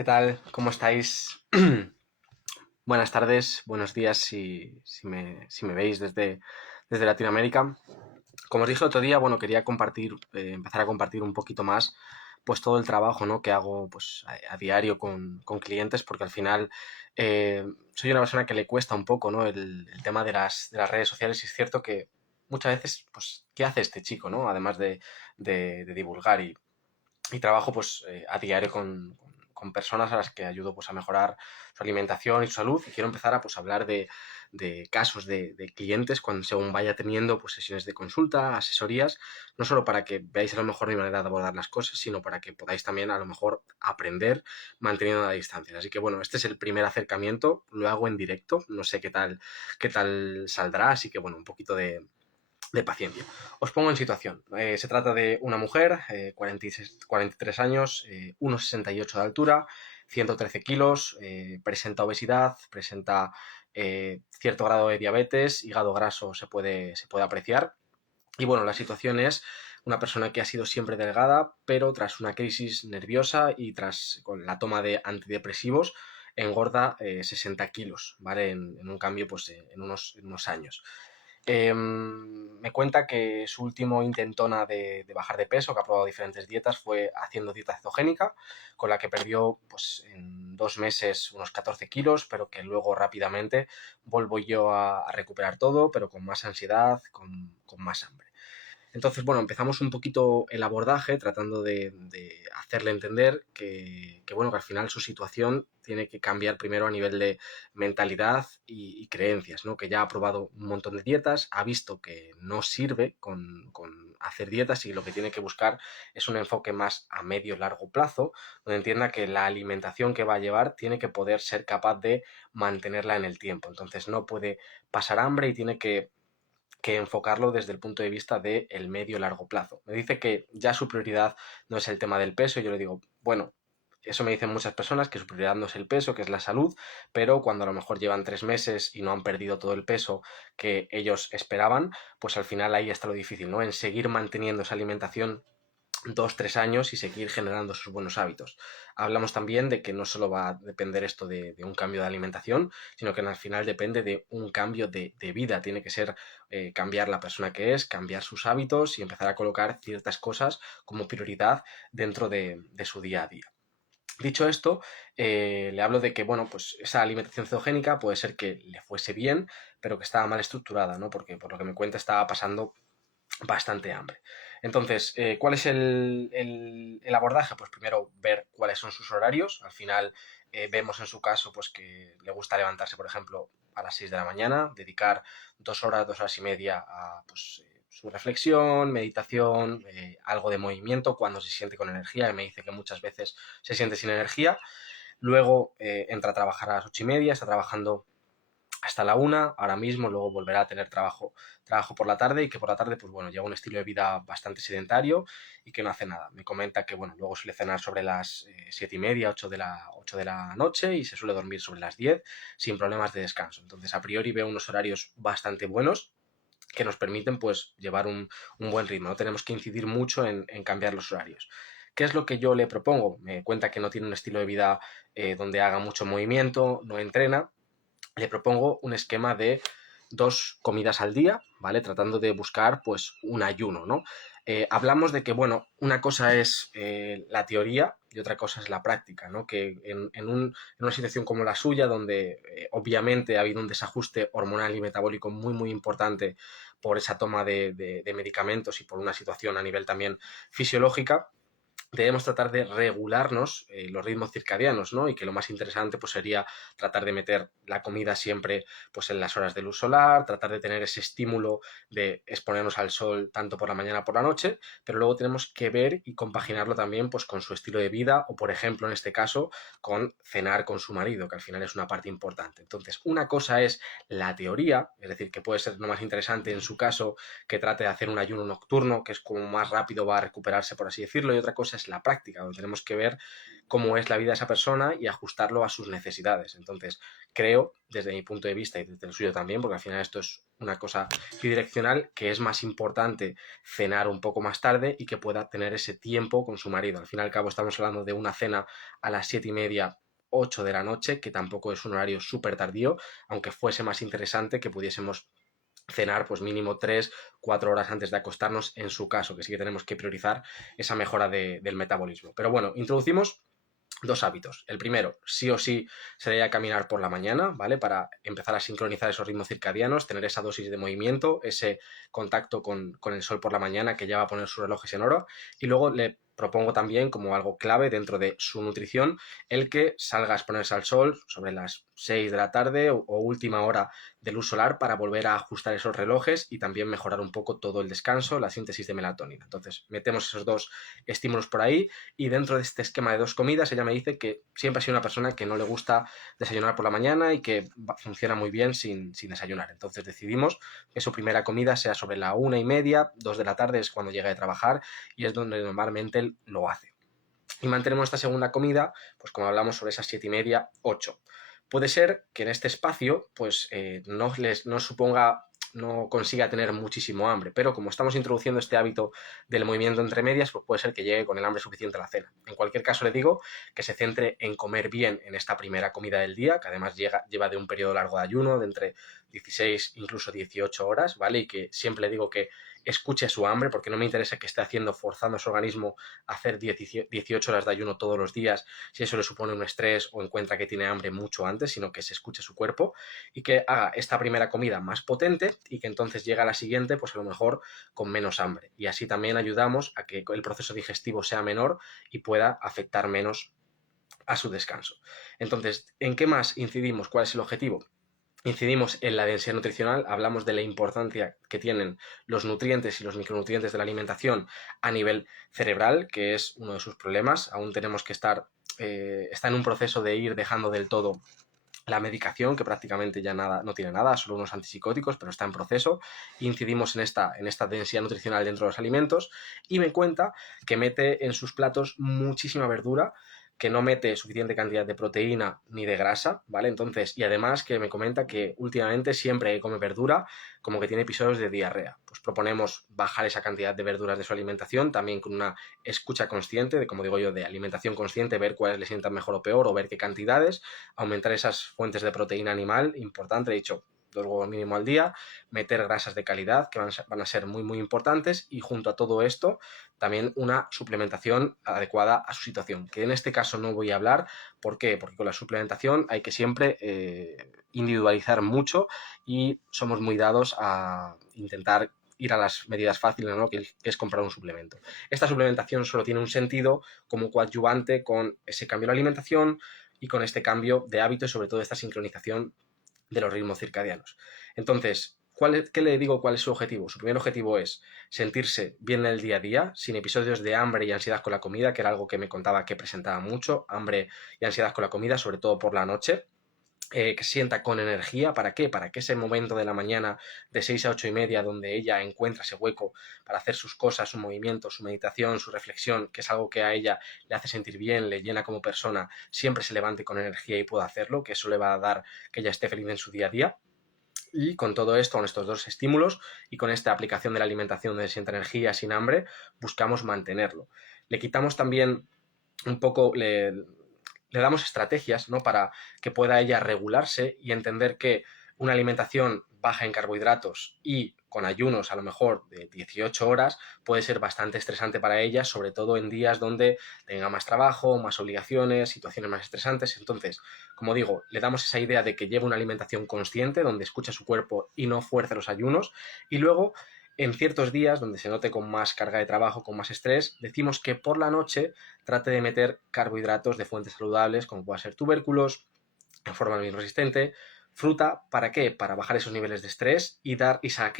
¿Qué tal? ¿Cómo estáis? Buenas tardes, buenos días si me veis desde Latinoamérica. Como os dije el otro día, bueno, quería compartir, empezar a compartir un poquito más pues todo el trabajo, ¿no?, que hago pues a diario con clientes, porque al final eh, soy una persona que le cuesta un poco, ¿no?, el tema de las redes sociales, y es cierto que muchas veces, pues, ¿qué hace este chico, ¿no?, además de divulgar y trabajo pues a diario con personas a las que ayudo pues a mejorar su alimentación y su salud, y quiero empezar a pues hablar de casos de clientes cuando según vaya teniendo pues sesiones de consulta, asesorías, no solo para que veáis a lo mejor mi manera de abordar las cosas, sino para que podáis también a lo mejor aprender manteniendo la distancia. Así que bueno, este es el primer acercamiento, lo hago en directo, no sé qué tal saldrá, así que bueno, un poquito de paciencia. Os pongo en situación. Se trata de una mujer, 43 años, 1,68 de altura, 113 kilos, presenta obesidad, presenta cierto grado de diabetes, hígado graso se puede apreciar. Y bueno, la situación es una persona que ha sido siempre delgada, pero tras una crisis nerviosa y tras con la toma de antidepresivos, engorda 60 kilos, ¿vale? En un cambio, pues, en unos años. Me cuenta que su último intentona de bajar de peso, que ha probado diferentes dietas, fue haciendo dieta cetogénica, con la que perdió pues, en 2 meses unos 14 kilos, pero que luego rápidamente vuelvo yo a recuperar todo, pero con más ansiedad, con más hambre. Entonces, bueno, empezamos un poquito el abordaje tratando de hacerle entender bueno, que al final su situación tiene que cambiar primero a nivel de mentalidad y creencias, ¿no? Que ya ha probado un montón de dietas, ha visto que no sirve con hacer dietas, y lo que tiene que buscar es un enfoque más a medio largo plazo, donde entienda que la alimentación que va a llevar tiene que poder ser capaz de mantenerla en el tiempo. Entonces no puede pasar hambre y tiene que enfocarlo desde el punto de vista del medio y largo plazo. Me dice que ya su prioridad no es el tema del peso, y yo le digo, bueno, eso me dicen muchas personas, que su prioridad no es el peso, que es la salud, pero cuando a lo mejor llevan 3 meses y no han perdido todo el peso que ellos esperaban, pues al final ahí está lo difícil, ¿no? En seguir manteniendo esa alimentación 2, 3 años y seguir generando sus buenos hábitos. Hablamos también de que no solo va a depender esto de un cambio de alimentación, sino que al final depende de un cambio de vida. Tiene que ser cambiar la persona que es, cambiar sus hábitos y empezar a colocar ciertas cosas como prioridad dentro de su día a día. Dicho esto, le hablo de que, bueno, pues esa alimentación cetogénica puede ser que le fuese bien, pero que estaba mal estructurada, ¿no? Porque por lo que me cuenta estaba pasando bastante hambre. Entonces, ¿cuál es el abordaje? Pues primero ver cuáles son sus horarios. Al final vemos en su caso pues que le gusta levantarse, por ejemplo, a las 6 de la mañana, dedicar 2 horas, 2 horas y media a pues, su reflexión, meditación, algo de movimiento cuando se siente con energía, y me dice que muchas veces se siente sin energía. Luego entra a trabajar a las 8:30, está trabajando hasta la 1 ahora mismo, luego volverá a tener trabajo por la tarde, y que por la tarde, pues bueno, lleva un estilo de vida bastante sedentario y que no hace nada. Me comenta que, bueno, luego suele cenar sobre las 7:30, 8 de la noche, y se suele dormir sobre las 10 sin problemas de descanso. Entonces, a priori veo unos horarios bastante buenos que nos permiten pues llevar un buen ritmo. No tenemos que incidir mucho en cambiar los horarios. ¿Qué es lo que yo le propongo? Me cuenta que no tiene un estilo de vida donde haga mucho movimiento, no entrena. Le propongo un esquema de 2 comidas al día, ¿vale? Tratando de buscar, pues, un ayuno, ¿no? Hablamos de que, bueno, una cosa es la teoría y otra cosa es la práctica, ¿no? Que en una situación como la suya, donde obviamente ha habido un desajuste hormonal y metabólico muy, muy importante por esa toma de medicamentos y por una situación a nivel también fisiológica, debemos tratar de regularnos los ritmos circadianos, ¿no? Y que lo más interesante pues sería tratar de meter la comida siempre pues en las horas de luz solar, tratar de tener ese estímulo de exponernos al sol tanto por la mañana como por la noche, pero luego tenemos que ver y compaginarlo también pues con su estilo de vida, o por ejemplo en este caso con cenar con su marido, que al final es una parte importante. Entonces, una cosa es la teoría, es decir, que puede ser lo más interesante en su caso que trate de hacer un ayuno nocturno, que es como más rápido va a recuperarse, por así decirlo, y otra cosa es la práctica, donde tenemos que ver cómo es la vida de esa persona y ajustarlo a sus necesidades. Entonces, creo, desde mi punto de vista y desde el suyo también, porque al final esto es una cosa bidireccional, que es más importante cenar un poco más tarde y que pueda tener ese tiempo con su marido. Al fin y al cabo estamos hablando de una cena a las 7:30, 8 de la noche, que tampoco es un horario súper tardío, aunque fuese más interesante que pudiésemos cenar pues mínimo 3, 4 horas antes de acostarnos en su caso, que sí que tenemos que priorizar esa mejora del metabolismo. Pero bueno, introducimos dos hábitos. El primero, sí o sí, sería caminar por la mañana, ¿vale? Para empezar a sincronizar esos ritmos circadianos, tener esa dosis de movimiento, ese contacto con el sol por la mañana que ya va a poner sus relojes en oro. Y luego le propongo también como algo clave dentro de su nutrición el que salga a exponerse al sol sobre las 6 de la tarde o última hora de luz solar para volver a ajustar esos relojes y también mejorar un poco todo el descanso, la síntesis de melatonina. Entonces, metemos esos dos estímulos por ahí y dentro de este esquema de 2 comidas ella me dice que siempre ha sido una persona que no le gusta desayunar por la mañana y que funciona muy bien sin desayunar. Entonces decidimos que su primera comida sea sobre la 1:30, 2 de la tarde es cuando llega de trabajar y es donde normalmente él lo hace. Y mantenemos esta segunda comida, pues como hablamos, sobre esas 7:30, 8. Puede ser que en este espacio, pues no suponga, no consiga tener muchísimo hambre, pero como estamos introduciendo este hábito del movimiento entre medias, pues puede ser que llegue con el hambre suficiente a la cena. En cualquier caso, le digo que se centre en comer bien en esta primera comida del día, que además lleva de un periodo largo de ayuno, de entre 16, incluso 18 horas, ¿vale? Y que siempre le digo que escuche su hambre, porque no me interesa que esté forzando su organismo a hacer 18 horas de ayuno todos los días, si eso le supone un estrés o encuentra que tiene hambre mucho antes, sino que se escuche su cuerpo y que haga esta primera comida más potente y que entonces llegue a la siguiente, pues a lo mejor con menos hambre. Y así también ayudamos a que el proceso digestivo sea menor y pueda afectar menos a su descanso. Entonces, ¿en qué más incidimos? ¿Cuál es el objetivo? Incidimos en la densidad nutricional, hablamos de la importancia que tienen los nutrientes y los micronutrientes de la alimentación a nivel cerebral, que es uno de sus problemas. Aún tenemos que está en un proceso de ir dejando del todo la medicación, que prácticamente ya nada, no tiene nada, solo unos antipsicóticos, pero está en proceso. Incidimos en esta densidad nutricional dentro de los alimentos y me cuenta que mete en sus platos muchísima verdura, que no mete suficiente cantidad de proteína ni de grasa, ¿vale? Entonces, y además que me comenta que últimamente siempre que come verdura, como que tiene episodios de diarrea. Pues proponemos bajar esa cantidad de verduras de su alimentación, también con una escucha consciente, de como digo yo, de alimentación consciente, ver cuáles le sientan mejor o peor, o ver qué cantidades, aumentar esas fuentes de proteína animal, importante, he dicho, 2 huevos mínimo al día, meter grasas de calidad que van a ser muy muy importantes y junto a todo esto también una suplementación adecuada a su situación, que en este caso no voy a hablar. ¿Por qué? Porque con la suplementación hay que siempre individualizar mucho y somos muy dados a intentar ir a las medidas fáciles, ¿no? Que es comprar un suplemento. Esta suplementación solo tiene un sentido como coadyuvante con ese cambio de alimentación y con este cambio de hábito y sobre todo esta sincronización de los ritmos circadianos. Entonces, ¿qué le digo? ¿Cuál es su objetivo? Su primer objetivo es sentirse bien en el día a día, sin episodios de hambre y ansiedad con la comida, que era algo que me contaba que presentaba mucho, hambre y ansiedad con la comida, sobre todo por la noche. Que se sienta con energía. ¿Para qué? Para que ese momento de la mañana de 6 a 8:30 donde ella encuentra ese hueco para hacer sus cosas, su movimiento, su meditación, su reflexión, que es algo que a ella le hace sentir bien, le llena como persona, siempre se levante con energía y pueda hacerlo, que eso le va a dar que ella esté feliz en su día a día. Y con todo esto, con estos dos estímulos y con esta aplicación de la alimentación de sienta energía sin hambre, buscamos mantenerlo. Le quitamos también un poco, le damos estrategias, ¿no? Para que pueda ella regularse y entender que una alimentación baja en carbohidratos y con ayunos a lo mejor de 18 horas puede ser bastante estresante para ella, sobre todo en días donde tenga más trabajo, más obligaciones, situaciones más estresantes. Entonces, como digo, le damos esa idea de que lleve una alimentación consciente, donde escucha su cuerpo y no fuerce los ayunos. Y luego, en ciertos días donde se note con más carga de trabajo, con más estrés, decimos que por la noche trate de meter carbohidratos de fuentes saludables, como pueda ser tubérculos, en forma de resistente, fruta. ¿Para qué? Para bajar esos niveles de estrés y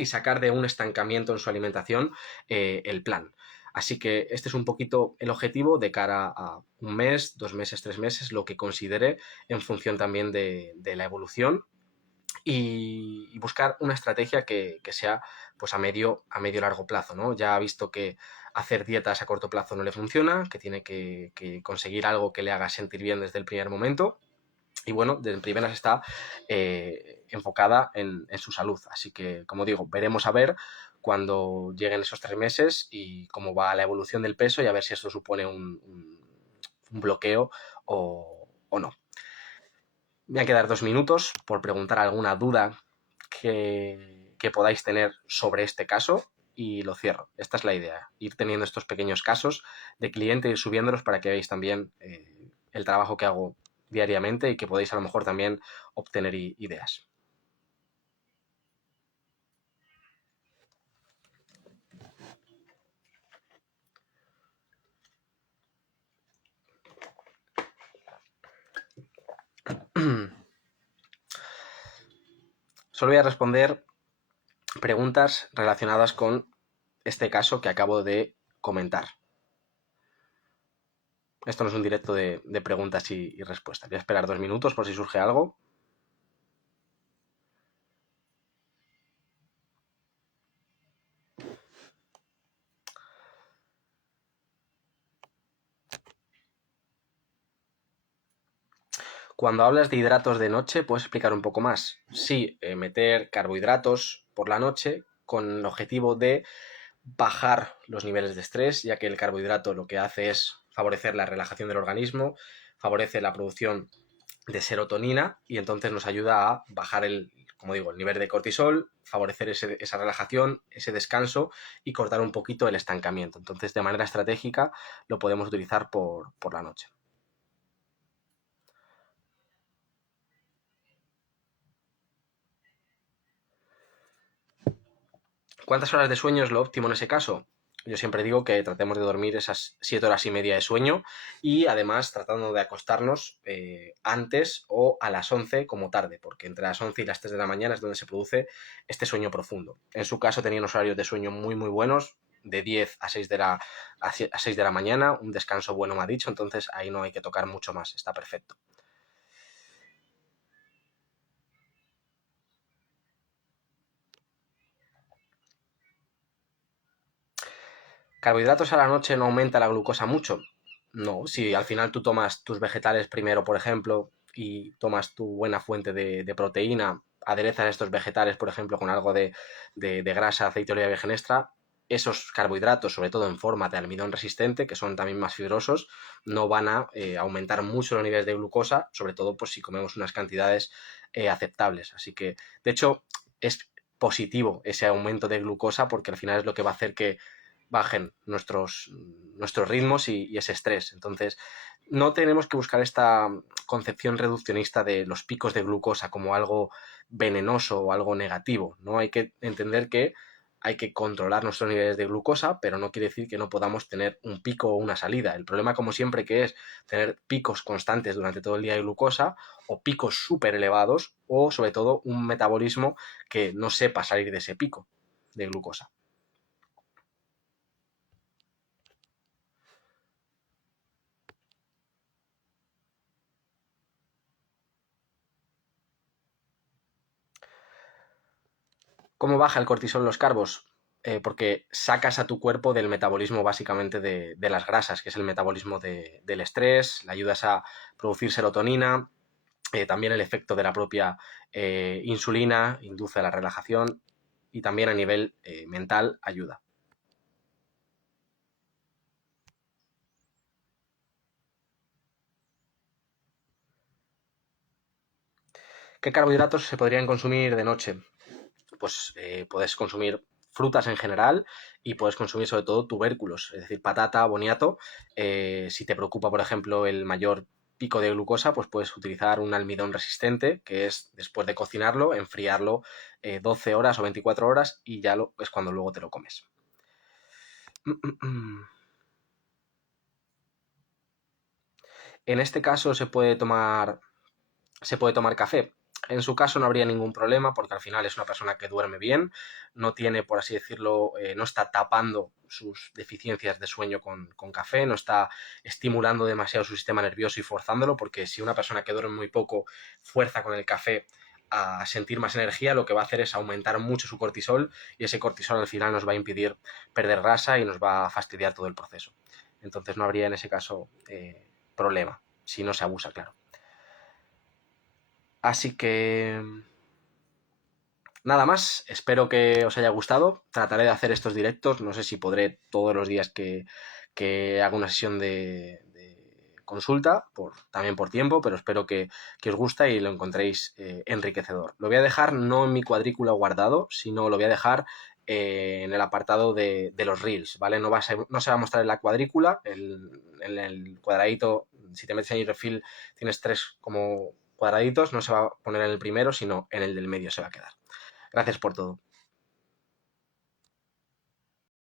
sacar de un estancamiento en su alimentación el plan. Así que este es un poquito el objetivo de cara a un mes, 2 meses, 3 meses, lo que considere en función también de la evolución y buscar una estrategia que sea pues a medio largo plazo, ¿no? Ya ha visto que hacer dietas a corto plazo no le funciona, que tiene que conseguir algo que le haga sentir bien desde el primer momento. Y bueno, de primeras está enfocada en su salud. Así que, como digo, veremos a ver cuando lleguen esos 3 meses y cómo va la evolución del peso y a ver si esto supone un bloqueo o no. Me van a quedar 2 minutos por preguntar alguna duda que podáis tener sobre este caso y lo cierro. Esta es la idea, ir teniendo estos pequeños casos de cliente, ir subiéndolos para que veáis también el trabajo que hago diariamente y que podéis a lo mejor también obtener ideas. Solo voy a responder preguntas relacionadas con este caso que acabo de comentar. Esto no es un directo de preguntas y respuestas. Voy a esperar 2 minutos por si surge algo. Cuando hablas de hidratos de noche, ¿puedes explicar un poco más? Sí, meter carbohidratos por la noche con el objetivo de bajar los niveles de estrés, ya que el carbohidrato lo que hace es favorecer la relajación del organismo, favorece la producción de serotonina y entonces nos ayuda a bajar como digo, el nivel de cortisol, favorecer esa relajación, ese descanso y cortar un poquito el estancamiento. Entonces, de manera estratégica, lo podemos utilizar por la noche. ¿Cuántas horas de sueño es lo óptimo en ese caso? Yo siempre digo que tratemos de dormir esas 7 horas y media de sueño y además tratando de acostarnos antes o a las 11 como tarde, porque entre las 11 y las 3 de la mañana es donde se produce este sueño profundo. En su caso tenía unos horarios de sueño muy muy buenos, de 10 a 6 de la mañana, un descanso bueno me ha dicho, entonces ahí no hay que tocar mucho más, está perfecto. ¿Carbohidratos a la noche no aumenta la glucosa mucho? No, si al final tú tomas tus vegetales primero, por ejemplo, y tomas tu buena fuente de proteína, aderezas estos vegetales, por ejemplo, con algo de grasa, aceite de oliva virgen extra, esos carbohidratos, sobre todo en forma de almidón resistente, que son también más fibrosos, no van a aumentar mucho los niveles de glucosa, sobre todo pues, si comemos unas cantidades aceptables. Así que, de hecho, es positivo ese aumento de glucosa porque al final es lo que va a hacer que bajen nuestros ritmos y ese estrés. Entonces, no tenemos que buscar esta concepción reduccionista de los picos de glucosa como algo venenoso o algo negativo, ¿no? Hay que entender que hay que controlar nuestros niveles de glucosa, pero no quiere decir que no podamos tener un pico o una salida. El problema, como siempre, que es tener picos constantes durante todo el día de glucosa o picos súper elevados o, sobre todo, un metabolismo que no sepa salir de ese pico de glucosa. ¿Cómo baja el cortisol en los carbos? Porque sacas a tu cuerpo del metabolismo básicamente de las grasas, que es el metabolismo del estrés, le ayudas a producir serotonina, también el efecto de la propia insulina induce a la relajación y también a nivel mental ayuda. ¿Qué carbohidratos se podrían consumir de noche? Pues puedes consumir frutas en general y puedes consumir sobre todo tubérculos, es decir, patata, boniato. Si te preocupa, por ejemplo, el mayor pico de glucosa, pues puedes utilizar un almidón resistente, que es después de cocinarlo, enfriarlo 12 horas o 24 horas y ya es cuando luego te lo comes. En este caso se puede tomar café. En su caso no habría ningún problema porque al final es una persona que duerme bien, no tiene, por así decirlo, no está tapando sus deficiencias de sueño con café, no está estimulando demasiado su sistema nervioso y forzándolo, porque si una persona que duerme muy poco fuerza con el café, a sentir más energía, lo que va a hacer es aumentar mucho su cortisol y ese cortisol al final nos va a impedir perder grasa y nos va a fastidiar todo el proceso. Entonces no habría en ese caso problema, si no se abusa, claro. Así que nada más, espero que os haya gustado. Trataré de hacer estos directos, no sé si podré todos los días que haga una sesión de consulta, también por tiempo, pero espero que os guste y lo encontréis enriquecedor. Lo voy a dejar no en mi cuadrícula guardado, sino lo voy a dejar en el apartado de los reels, ¿vale? No se va a mostrar en la cuadrícula, en el cuadradito, si te metes en iRefill tienes 3 como cuadraditos, no se va a poner en el primero, sino en el del medio se va a quedar. Gracias por todo.